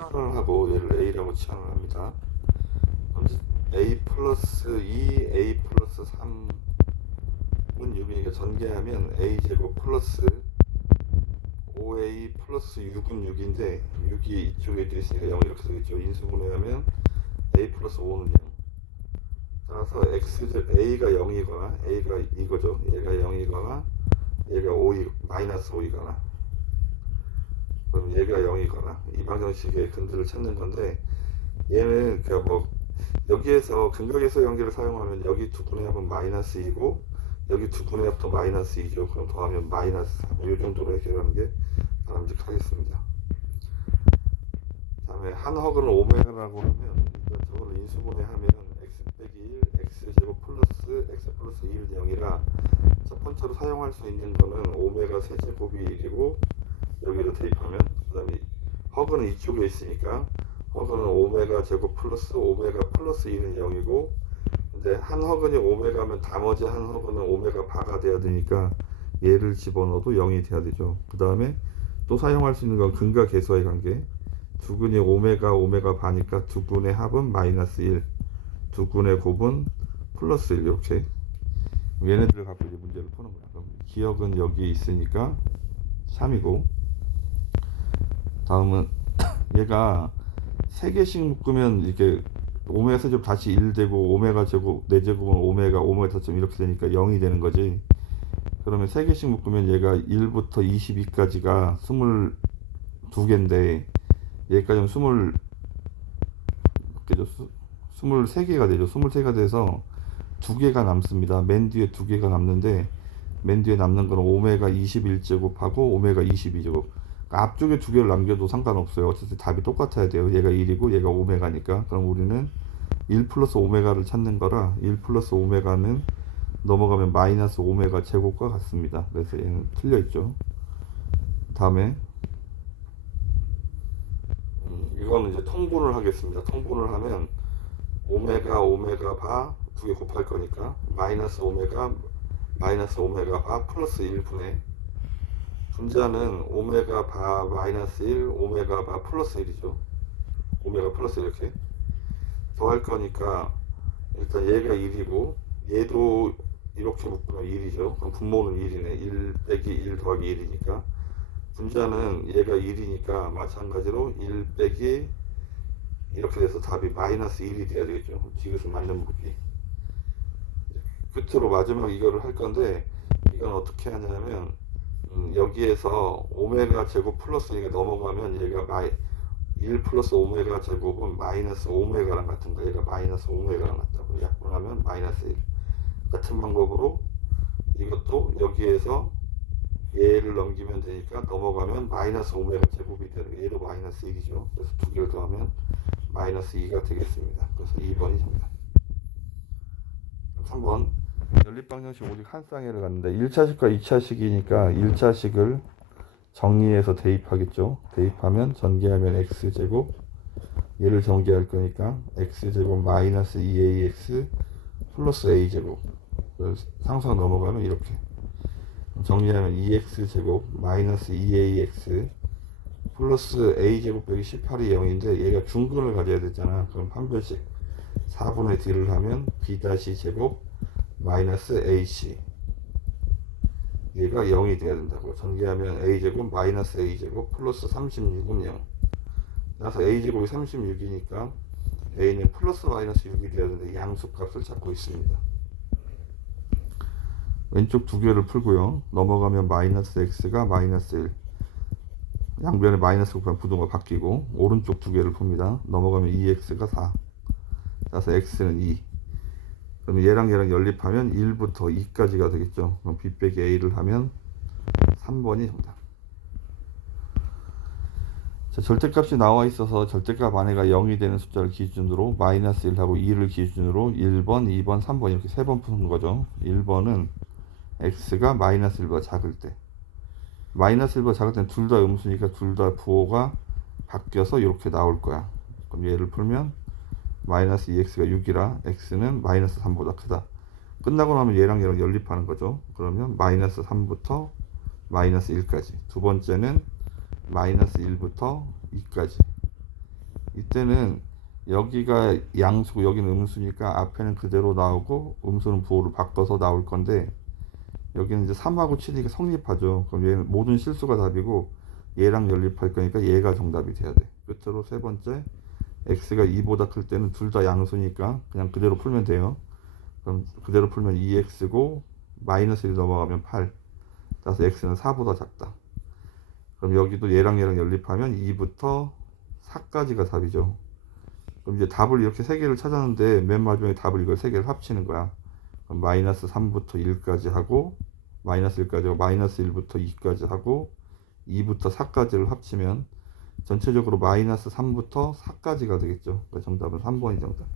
치환을 하고 얘를 A라고 치환을 합니다. A 플러스 2, A 플러스 3은 6이니까 전개하면 A제곱 플러스 5A 플러스 6은 6인데 6이 이쪽에 있으니까 0 이렇게 되겠죠. 인수분해하면 A 플러스 5는 0. 따라서 A가 0이거나 A가 이거죠. 얘가 0이거나 얘가 5, 마이너스 5이거나 그럼 얘가 0이거나 이 방정식의 근들을 찾는 건데 얘는 그냥 뭐 여기에서 근각에서 연계를 사용하면 여기 두 분의 합은 마이너스 2고 여기 두 분의 합도 마이너스 2죠. 그럼 더하면 마이너스 3. 이 정도로 해결하는 게 바람직하겠습니다. 다음에 한 허그는 오메가라고 하면 저거를 인수분해하면 x 빼기 1, x제곱 플러스 x 플러스 2를 0이라 첫 번째로 사용할 수 있는 거는 오메가 세제곱이 1이고 여기로 대입하면 그 다음에 허그는 이쪽에 있으니까 허그는 오메가 제곱 플러스 오메가 플러스 2는 0이고 근데 한 허근이 오메가면 나머지 한 허근은 오메가 바가 돼야 되니까 얘를 집어넣어도 0이 돼야 되죠. 그 다음에 또 사용할 수 있는 건 근과 계수의 관계. 두 근이 오메가 바니까 두 근의 합은 마이너스 1, 두 근의 곱은 플러스 1 이렇게 얘네들을 갖고 이제 문제를 푸는 거야. 그럼 기억은 여기에 있으니까 3이고 다음은 얘가 3개씩 묶으면 이렇게 오메가 세제곱 다시 1 되고 오메가 제곱 4제곱은 오메가 다점 이렇게 되니까 0이 되는 거지. 그러면 3개씩 묶으면 얘가 1부터 22까지가 22개인데 얘까지는 23개가 되죠. 23개가 돼서 2개가 남습니다. 맨 뒤에 2개가 남는데 맨 뒤에 남는 거는 오메가 21제곱하고 오메가 22제곱. 그러니까 앞쪽에 2개를 남겨도 상관없어요. 어쨌든 답이 똑같아야 돼요. 얘가 1이고 얘가 오메가니까. 그럼 우리는 1 플러스 오메가를 찾는 거라 1 플러스 오메가는 넘어가면 마이너스 오메가 제곱과 같습니다. 그래서 얘는 틀려 있죠. 다음에 이거는 이제 통분을 하겠습니다. 통분을 하면 오메가 바 2개 곱할 거니까 마이너스 오메가 바 플러스 1분의 분자는 오메가 바 마이너스 1 오메가 바 플러스 1이죠. 오메가 플러스 이렇게 더할 거니까 일단 얘가 1이고 얘도 이렇게 묶으면 1이죠. 그럼 분모는 1이네. 1 빼기 1 더하기 1이니까 분자는 얘가 1이니까 마찬가지로 1 빼기 이렇게 돼서 답이 마이너스 1이 돼야 되겠죠. 지그스 맞는 무기. 끝으로 마지막 이거를 할 건데 이건 어떻게 하냐면 여기에서 오메가 제곱 플러스 얘가 넘어가면 얘가 1 플러스 오메가 제곱은 마이너스 오메가랑 같은 거. 얘가 마이너스 오메가랑 같다고 약분하면 마이너스 1. 같은 방법으로 이것도 여기에서 얘를 넘기면 되니까 넘어가면 마이너스 오메가 제곱이 되는 게 얘도 마이너스 1이죠. 그래서 두 개를 더하면 마이너스 2가 되겠습니다. 그래서 2번이 정답. 3번 연립방정식 오직 한 쌍해를 갔는데 1차식과 2차식이니까 1차식을 정리해서 대입하겠죠. 대입하면 전개하면 x제곱 얘를 전개할 거니까 x제곱 마이너스 2ax 플러스 a제곱 상수가 넘어가면 이렇게 정리하면 2x제곱 마이너스 2ax 플러스 a제곱 빼기 18이 0인데 얘가 중근을 가져야 되잖아. 그럼 판별식 4분의 d를 하면 b-제곱 마이너스 ac 얘가 0이 돼야 된다고. 전개하면 a제곱 마이너스 a제곱 플러스 36은 0. 그래서 a제곱이 36이니까 a는 플러스 마이너스 6이 돼야 되는데 양수값을 잡고 있습니다. 왼쪽 두 개를 풀고요. 넘어가면 마이너스 x가 마이너스 1. 양변에 마이너스 곱하면 부동가 바뀌고 오른쪽 두 개를 풉니다. 넘어가면 2x가 4. 그래서 x는 2. 그럼 얘랑 연립하면 1부터 2까지가 되겠죠. 그럼 b 빼기 a를 하면 3번이 정답. 자, 절대값이 나와 있어서 절대값 안에가 0이 되는 숫자를 기준으로 마이너스 1하고 2를 기준으로 1번, 2번, 3번 이렇게 세 번 푸는 거죠. 1번은 x가 마이너스 1보다 작을 때, 마이너스 1보다 작을 때는 둘 다 음수니까 둘 다 부호가 바뀌어서 이렇게 나올 거야. 그럼 얘를 풀면 마이너스 2x가 6이라 x는 마이너스 3보다 크다. 끝나고 나면 얘랑 연립하는 거죠. 그러면 마이너스 3부터 마이너스 1까지. 두 번째는 마이너스 1부터 2까지. 이때는 여기가 양수고 여기는 음수니까 앞에는 그대로 나오고 음수는 부호를 바꿔서 나올 건데, 여기는 이제 3하고 7이니까 성립하죠. 그럼 얘는 모든 실수가 답이고 얘랑 연립할 거니까 얘가 정답이 돼야 돼. 끝으로 세 번째, x가 2보다 클 때는 둘 다 양수니까 그냥 그대로 풀면 돼요. 그럼 그대로 풀면 2x고 마이너스 1 넘어가면 8. 따라서 x는 4보다 작다. 그럼 여기도 얘랑 연립하면 2부터 4까지가 답이죠. 그럼 이제 답을 이렇게 세 개를 찾았는데 맨 마지막에 답을 이걸 세 개를 합치는 거야. 그럼 마이너스 3부터 1까지 하고 마이너스 1까지 하고 마이너스 1부터 2까지 하고 2부터 4까지를 합치면 전체적으로 마이너스 3부터 4까지가 되겠죠. 그러니까 정답은 3번이 정답.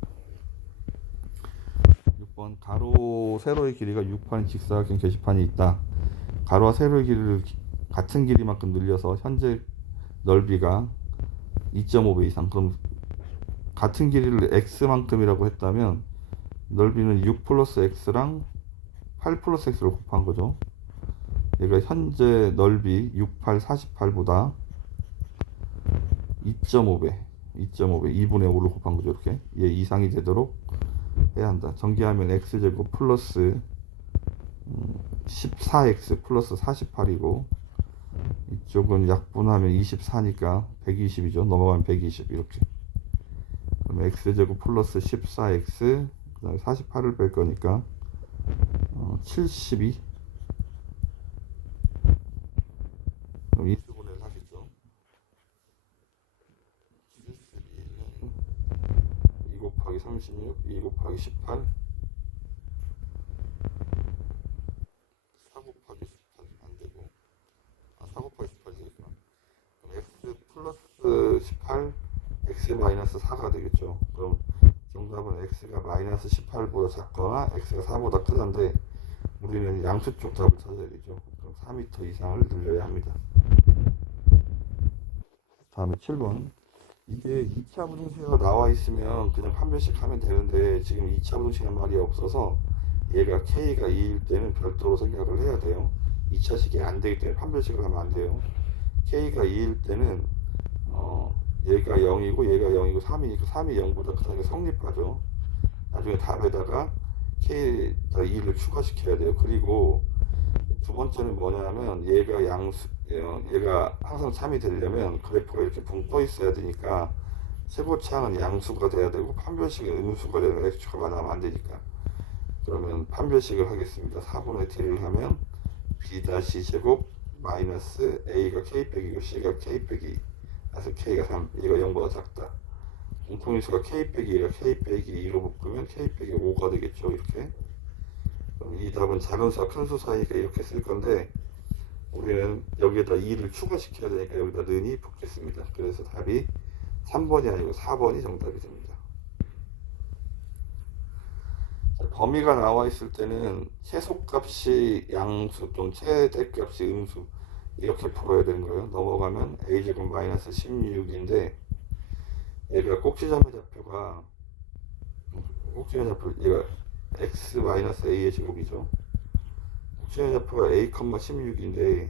6번, 가로 세로의 길이가 6판의 직사각형 게시판이 있다. 가로와 세로의 길이를 같은 길이만큼 늘려서 현재 넓이가 2.5배 이상. 그럼 같은 길이를 x만큼이라고 했다면 넓이는 6 플러스 x랑 8 플러스 x를 곱한 거죠. 얘가 현재 넓이 6, 8, 48보다 2.5배 2분의 5를 곱한 거죠. 이렇게 얘 이상이 되도록 해야 한다. 전개하면 x제곱 플러스 14x 플러스 48이고 이쪽은 약분하면 24니까 120이죠. 넘어가면 120 이렇게. 그럼 x제곱 플러스 14x 그 다음에 48을 뺄 거니까 72. 그럼 인수분해를 하겠죠. 72는 2 곱하기 36, 2 곱하기 18, 4 곱하기 18 안되고 4 곱하기 18이 되겠구나. 그럼 x 플러스 18, x 마이너스 4가 되겠죠. 그럼 정답은 x가 마이너스 18보다 작거나 x가 4보다 크다인데 우리는 양수 쪽 답을 찾아야 되죠. 그럼 4m 이상을 늘려야 합니다. 다음에 7번. 이게 2차 부등식가 나와 있으면 그냥 판별식 하면 되는데 지금 2차 부등식이란 말이 없어서 얘가 k가 2일 때는 별도로 생각을 해야 돼요. 2차식이 안 되기 때문에 판별식을 하면 안 돼요. k가 2일 때는 얘가 0이고 얘가 0이고 3이니까 3이 0보다 크다는 게 성립하죠. 나중에 답에다가 k가 2를 추가시켜야 돼요. 그리고 두 번째는 뭐냐면 얘가 항상 3이 되려면 그래프가 이렇게 붕 떠 있어야 되니까 최고차항은 양수가 돼야 되고 판별식은 음수가 되는 x축가 만나면 안 되니까. 그러면 판별식을 하겠습니다. 4분의 t를 하면 b-제곱 마이너스 a가 k 빼기고 c가 k 빼기, 그래서 k가 3, 얘가 0보다 작다. 공통인수가 k 빼기 1가 k 빼기 2로 묶으면 k 빼기 5가 되겠죠. 이렇게. 그럼 이 답은 작은 수와 큰 수 사이가 이렇게 쓸 건데 우리는 여기에다 2를 추가시켜야 되니까 여기다 는이 붙겠습니다. 그래서 답이 3번이 아니고 4번이 정답이 됩니다. 자, 범위가 나와 있을 때는 최소값이 양수 또는 최대값이 음수 이렇게 풀어야 되는 거예요. 넘어가면 a제곱 마이너스 16인데 얘가 꼭지점의 좌표가 얘가 x 마이너스 a의 제곱이죠. 꼭지점의 좌표가 a, 16인데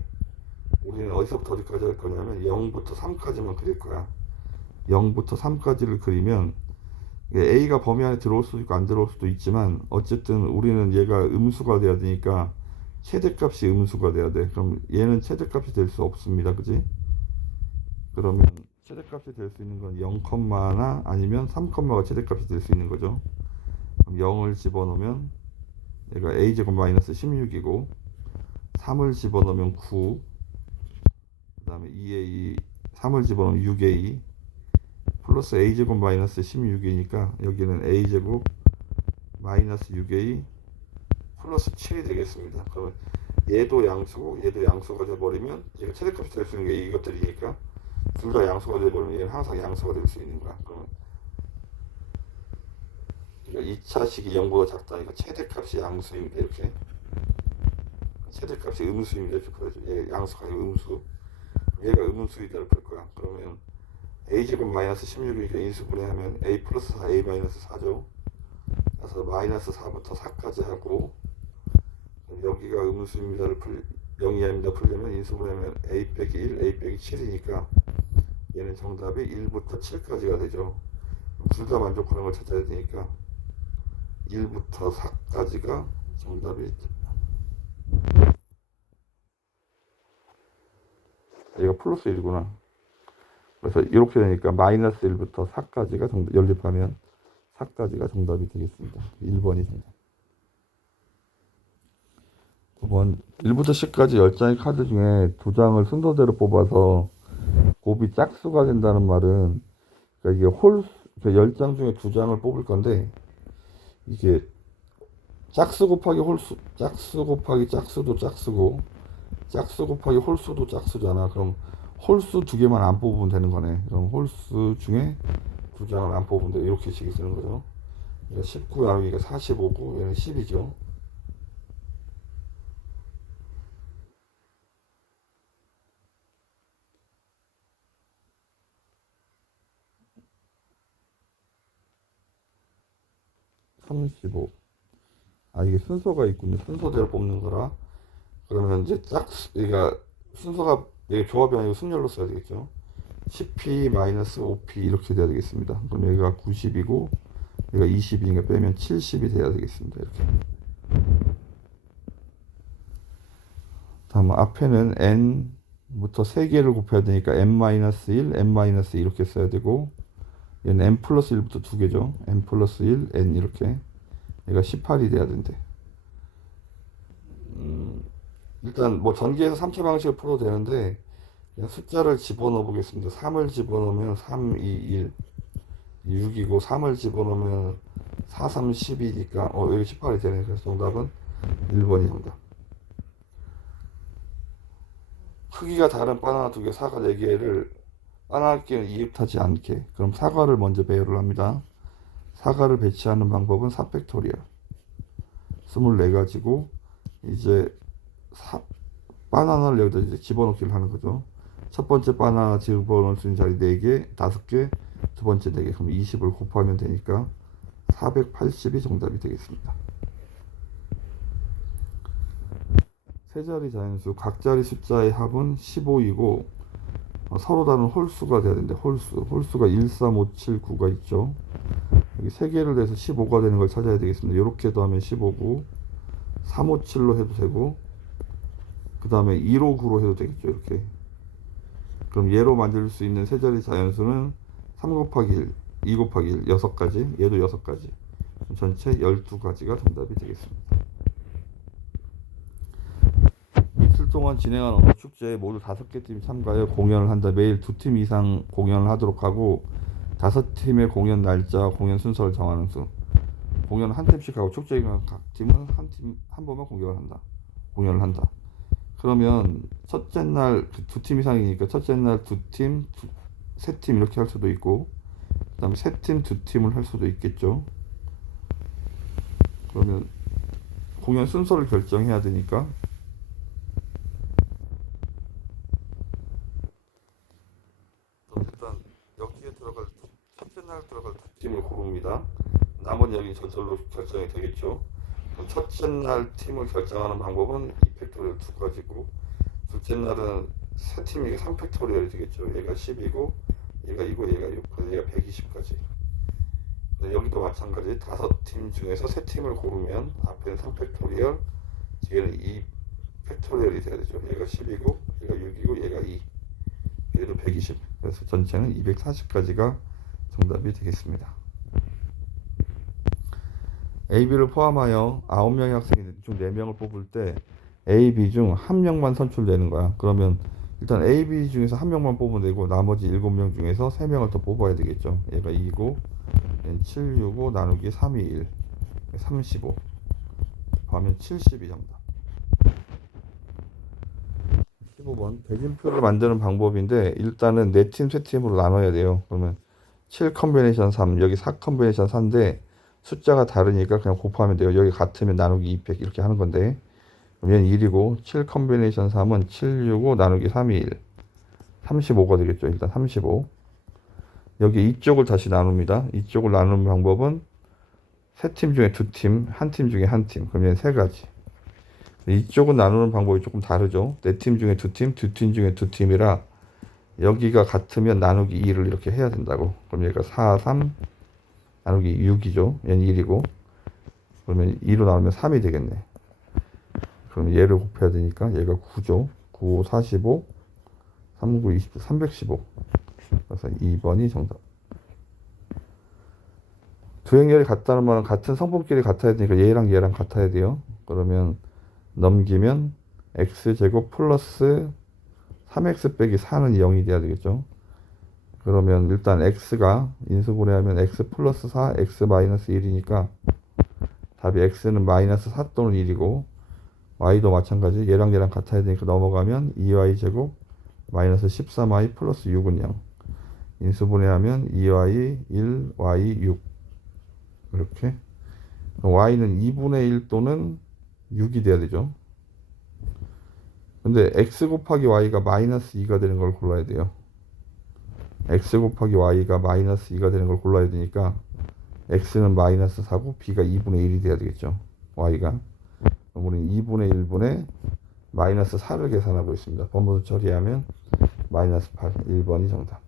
우리는 어디서부터 어디까지 할 거냐면 0부터 3까지만 그릴 거야. 0부터 3까지를 그리면 a가 범위 안에 들어올 수도 있고 안 들어올 수도 있지만 어쨌든 우리는 얘가 음수가 돼야 되니까 최대값이 음수가 돼야 돼. 그럼 얘는 최대값이 될 수 없습니다. 그지? 그러면 최대값이 될 수 있는 건 0나 아니면 3가 최대값이 될 수 있는 거죠. 그럼 0을 집어넣으면 얘가 a제곱 마이너스 16이고 3을 집어넣으면 9, 그 다음에 2a, 3을 집어넣으면 6a 플러스 a제곱 마이너스 16이니까 여기는 a제곱 마이너스 6a 플러스 7이 되겠습니다. 그러면 얘도 양수고 얘도 양수가 돼버리면 얘가 최대값이 될 수 있는 게 이것들이니까 둘 다 양수가 돼버리면 얘는 항상 양수가 될 수 있는 거야. 그러면 2차식이 0보다 작다니까 최대값이 양수입니다. 이렇게 최대값이 음수입니다. 이렇게 풀어야죠. 얘 양수가 아니고 음수, 얘가 음수이다를 풀 거야. 그러면 a제곱 마이너스 16이니까 인수분해하면 a 플러스 4, a 마이너스 4죠. 그래서 마이너스 4부터 4까지 하고 여기가 음수입니다를 0 이하입니다 풀려면 인수분해하면 a 빼기 1, a 빼기 7이니까 얘는 정답이 1부터 7까지가 되죠. 둘 다 만족하는 걸 찾아야 되니까 1부터 4까지가 정답이 얘가 플러스 1이구나. 그래서 이렇게 되니까 마이너스 1부터 4까지가 정답, 연립하면 4까지가 정답이 되겠습니다. 1번이 정답. 9번 1부터 10까지 10장의 카드 중에 2장을 순서대로 뽑아서 곱이 짝수가 된다는 말은 그러니까 이게 10장 중에 2장을 뽑을 건데 이게 짝수 곱하기 홀수, 짝수 곱하기 짝수도 짝수고 짝수 곱하기 홀수도 짝수잖아. 그럼 홀수 2개만 안 뽑으면 되는 거네. 그럼 홀수 중에 2장을 안 뽑으면 돼. 이렇게 식이 쓰는 거죠. 19 나누기가 45고 얘는 10이죠. 이게 순서가 있군요. 순서대로 뽑는 거라. 그러면 이제 그러니까 순서가 이게 조합이 아니고 순열로 써야 되겠죠. 10p-5p 이렇게 돼야 되겠습니다. 그럼 여기가 90이고 여기가 20이니까 빼면 70이 돼야 되겠습니다. 이렇게. 다음 앞에는 n부터 3개를 곱해야 되니까 n-1, n-2 이렇게 써야 되고 얘는 n 플러스 1부터 2개죠. n 플러스 1, n 이렇게 얘가 18이 돼야 된대. 일단 뭐 전기에서 3차 방식을 풀어도 되는데 그냥 숫자를 집어넣어 보겠습니다. 3을 집어넣으면 3, 2, 1 6이고 3을 집어넣으면 4, 3, 12니까 여기 18이 되네. 그래서 정답은 1번이 정답. 크기가 다른 바나나 2개, 사과 4개를 바나나 끼는 이입하지 않게 그럼 사과를 먼저 배열을 합니다. 사과를 배치하는 방법은 4팩토리얼 24가지고 이제 바나나를 여기다 이제 집어넣기를 하는 거죠. 첫 번째 바나나 집어넣을 수 있는 자리 4개, 5개, 두 번째 4개. 그럼 20을 곱하면 되니까 480이 정답이 되겠습니다. 세 자리 자연수, 각 자리 숫자의 합은 15이고 서로 다른 홀수가 돼야 되는데 홀수가 1, 3, 5, 7, 9가 있죠. 여기 3개를 내서 15가 되는 걸 찾아야 되겠습니다. 이렇게 더하면 15고 3, 5, 7로 해도 되고 그 다음에 2로 9로 해도 되겠죠. 이렇게. 그럼 얘로 만들 수 있는 세 자리 자연수는 3 곱하기 1, 2 곱하기 1, 6가지. 얘도 6가지. 전체 12가지가 정답이 되겠습니다. 이틀 동안 진행한 언어 축제에 모두 5개 팀이 참가해 공연을 한다. 매일 2팀 이상 공연을 하도록 하고 5팀의 공연 날짜, 공연 순서를 정하는 수. 공연을 한 팀씩 하고 축제에 각 팀은 한 번만 공연을 한다. 그러면 첫째 날 2팀 이상이니까 첫째 날 2팀, 3팀 이렇게 할 수도 있고 그 다음에 3팀, 2팀을 할 수도 있겠죠. 그러면 공연 순서를 결정해야 되니까 일단 여기에 들어갈 첫째 날 들어갈 2팀을 고릅니다. 나머지 여기 저절로 결정이 되겠죠. 그럼 첫째 날 팀을 결정하는 방법은 2팩토리얼 2가지고 둘째 날은 세 팀이니까 3팩토리얼이 되겠죠. 얘가 10이고 얘가 2고 얘가 6, 얘가 120까지. 여기도 마찬가지 5팀 중에서 3팀을 고르면 앞에는 3팩토리얼 뒤에는 2팩토리얼이 돼야 되죠. 얘가 10이고 얘가 6이고 얘가 2, 얘도 120. 그래서 전체는 240까지가 정답이 되겠습니다. A, B를 포함하여 9명의 학생이 중 4명을 뽑을 때 A, B 중 1명만 선출되는 거야. 그러면 일단 A, B 중에서 1명만 뽑으면 되고 나머지 7명 중에서 3명을 더 뽑아야 되겠죠. 얘가 2고 7, 6, 5 나누기 3, 2, 1 35 하면 70이 정답. 15번 배진표를 만드는 방법인데 일단은 4팀, 3팀으로 나눠야 돼요. 그러면 7 컨비네이션 3 여기 4 컨비네이션 4인데 숫자가 다르니까 그냥 곱하면 돼요. 여기 같으면 나누기 200 이렇게 하는 건데 그럼 얘는 1이고 7 컨비네이션 3은 7, 6, 5 나누기 3, 2, 1 35가 되겠죠. 일단 35 여기 이쪽을 다시 나눕니다. 이쪽을 나누는 방법은 3팀 중에 2팀, 1팀 중에 1팀 그럼 얘는 3가지. 이쪽은 나누는 방법이 조금 다르죠. 4팀 중에 2팀, 2팀 중에 2팀이라 여기가 같으면 나누기 2를 이렇게 해야 된다고. 그럼 얘가 4, 3 나누기 6이죠. 얘는 1이고. 그러면 2로 나오면 3이 되겠네. 그럼 얘를 곱해야 되니까 얘가 9죠. 9, 5, 45, 3, 9, 20, 315. 그래서 2번이 정답. 두 행렬이 같다는 말은 같은 성분끼리 같아야 되니까 얘랑 얘랑 같아야 돼요. 그러면 넘기면 x제곱 플러스 3x 빼기 4는 0이 돼야 되겠죠. 그러면 일단 x가 인수분해하면 x 플러스 4, x 마이너스 1이니까 답이 x는 마이너스 4 또는 1이고 y도 마찬가지 얘랑 얘랑 같아야 되니까 넘어가면 2y 제곱 마이너스 13y 플러스 6은 0. 인수분해하면 2y 1, y 6 이렇게. y는 2분의 1 또는 6이 돼야 되죠. 근데 x 곱하기 y가 마이너스 2가 되는 걸 골라야 돼요. x 곱하기 y가 마이너스 2가 되는 걸 골라야 되니까 x는 마이너스 4고 b가 2분의 1이 돼야 되겠죠. y가. 그럼 우리는 2분의 1분의 마이너스 4를 계산하고 있습니다. 번호수 처리하면 마이너스 8, 1번이 정답.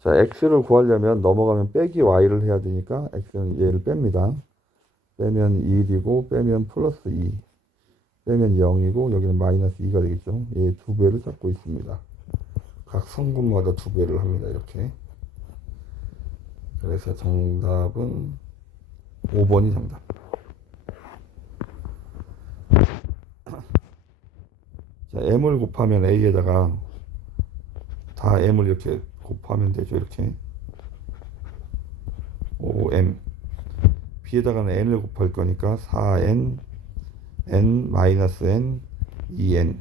자, x를 구하려면 넘어가면 빼기 y를 해야 되니까 x는 얘를 뺍니다. 빼면 1이고 빼면 플러스 2 빼면 0이고 여기는 마이너스 2가 되겠죠. 얘 두 배를 잡고 있습니다. 각 성분마다 두 배를 합니다. 이렇게. 그래서 정답은 5번이 정답. 자, m을 곱하면 a에다가 다 m을 이렇게 곱하면 되죠. 이렇게 5m b에다가는 n을 곱할 거니까 4n n 마이너스 n 2n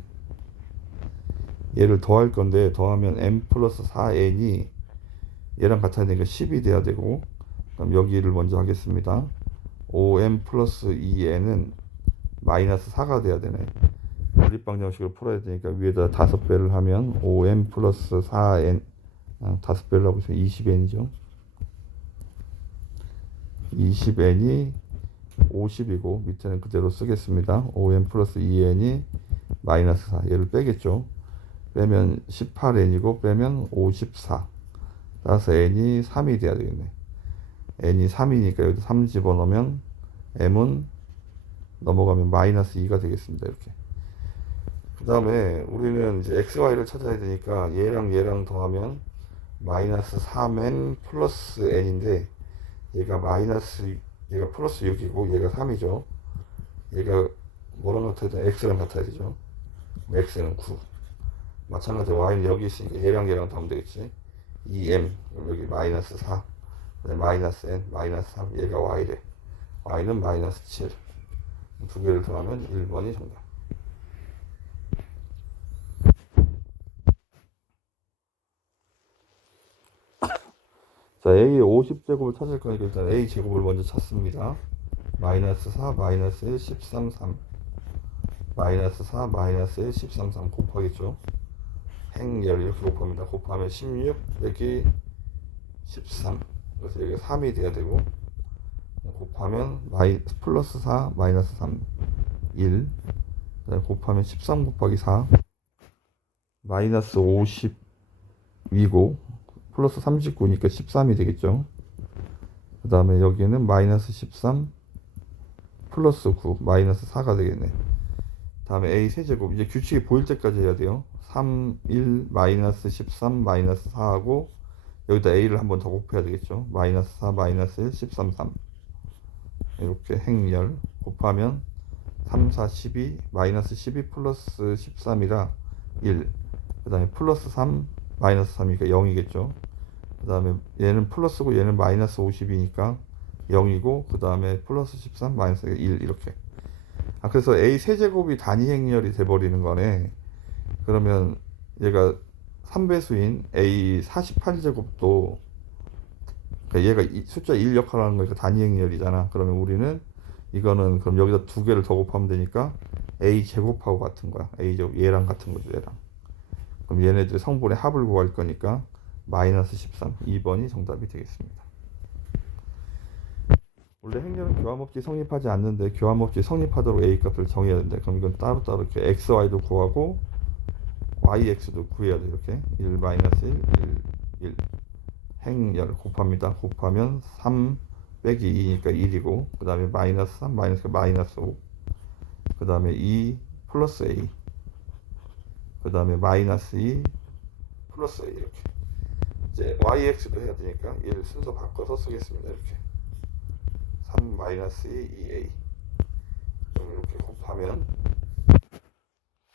얘를 더할 건데 더하면 m 플러스 4n이 얘랑 같아야 되니까 10이 돼야 되고 그럼 여기를 먼저 하겠습니다. 5m 플러스 2n은 마이너스 4가 돼야 되네. 연립방 정식을 풀어야 되니까 위에다 5배를 하면 5m 플러스 4n 5배를 하고 있으면 20n이죠. 20n이 50이고 밑에는 그대로 쓰겠습니다. 5n 플러스 2n이 마이너스 4 얘를 빼겠죠. 빼면 18n이고 빼면 54 따라서 n이 3이 돼야 되겠네. n이 3이니까 여기 3 집어넣으면 m은 넘어가면 마이너스 2가 되겠습니다. 이렇게. 그 다음에 우리는 이제 xy를 찾아야 되니까 얘랑 얘랑 더하면 마이너스 3n 플러스 n인데 얘가 플러스 6이고 얘가 3이죠. 얘가 뭐랑 같아야 돼? x랑 같아야 되죠. x는 9. 마찬가지로 y는 여기 있으니까 얘랑 얘랑 더하면 되겠지. 2m 여기 마이너스 4 마이너스 n 마이너스 3 얘가 y래. y는 마이너스 7. 두 개를 더하면 1번이 정답. 자, A의 50제곱을 찾을 거니까 일단 A 제곱을 먼저 찾습니다. 마이너스 4, 마이너스 1, 13, 3. 마이너스 4, 마이너스 1, 13, 3 곱하겠죠. 행렬 이렇게 곱합니다. 곱하면 16, 여기 13. 그래서 여기 3이 돼야 되고, 곱하면 플러스 4, 마이너스 3, 1. 곱하면 13 곱하기 4, 마이너스 50이고, 플러스 39니까 13이 되겠죠. 그 다음에 여기는 마이너스 13 플러스 9 마이너스 4가 되겠네. 다음에 a 세제곱 이제 규칙이 보일 때까지 해야 돼요. 3, 1, 마이너스 13 마이너스 4하고 여기다 a를 한번 더 곱해야 되겠죠. 마이너스 4 마이너스 1 13, 3 이렇게 행렬 곱하면 3, 4, 12 마이너스 12 플러스 13이라 1. 그 다음에 플러스 3 마이너스 3이니까 0이겠죠. 그 다음에 얘는 플러스고 얘는 마이너스 50이니까 0이고 그 다음에 플러스 13 마이너스 1 이렇게. 그래서 a 세제곱이 단위 행렬이 돼버리는 거네. 그러면 얘가 3배수인 a 48제곱도 그러니까 얘가 숫자 1 역할을 하는 거니까 단위 행렬이잖아. 그러면 우리는 이거는 그럼 여기다 두 개를 더 곱하면 되니까 a 제곱하고 같은 거야. a 제곱 얘랑 같은 거죠. 얘랑. 그럼 얘네들 성분의 합을 구할 거니까 마이너스 13 2번이 정답이 되겠습니다. 원래 행렬은 교환법칙 성립하지 않는데 교환법칙 성립하도록 A 값을 정해야 된대. 그럼 이건 따로따로 이렇게 XY도 구하고 YX도 구해야 돼. 이렇게 1 마이너스 1, 1 행렬 곱합니다. 곱하면 3 빼기 2니까 1이고 그 다음에 마이너스 3 마이너스 마이너스 5 그 다음에 2 플러스 A 그 다음에 마이너스 2 플러스 A 이렇게 이제 YX도 해야 되니까 1 순서 바꿔서 쓰겠습니다. 이렇게 3 마이너스 2A 이렇게 곱하면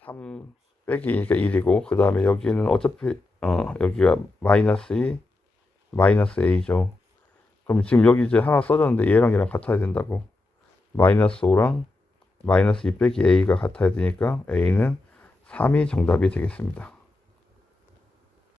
3 빼기 2니까 1이고 그 다음에 여기는 어차피 여기가 마이너스 2 마이너스 A죠. 그럼 지금 여기 이제 하나 써졌는데 얘랑 얘랑 같아야 된다고. 마이너스 5랑 마이너스 2 빼기 A가 같아야 되니까 A는 3이 정답이 되겠습니다.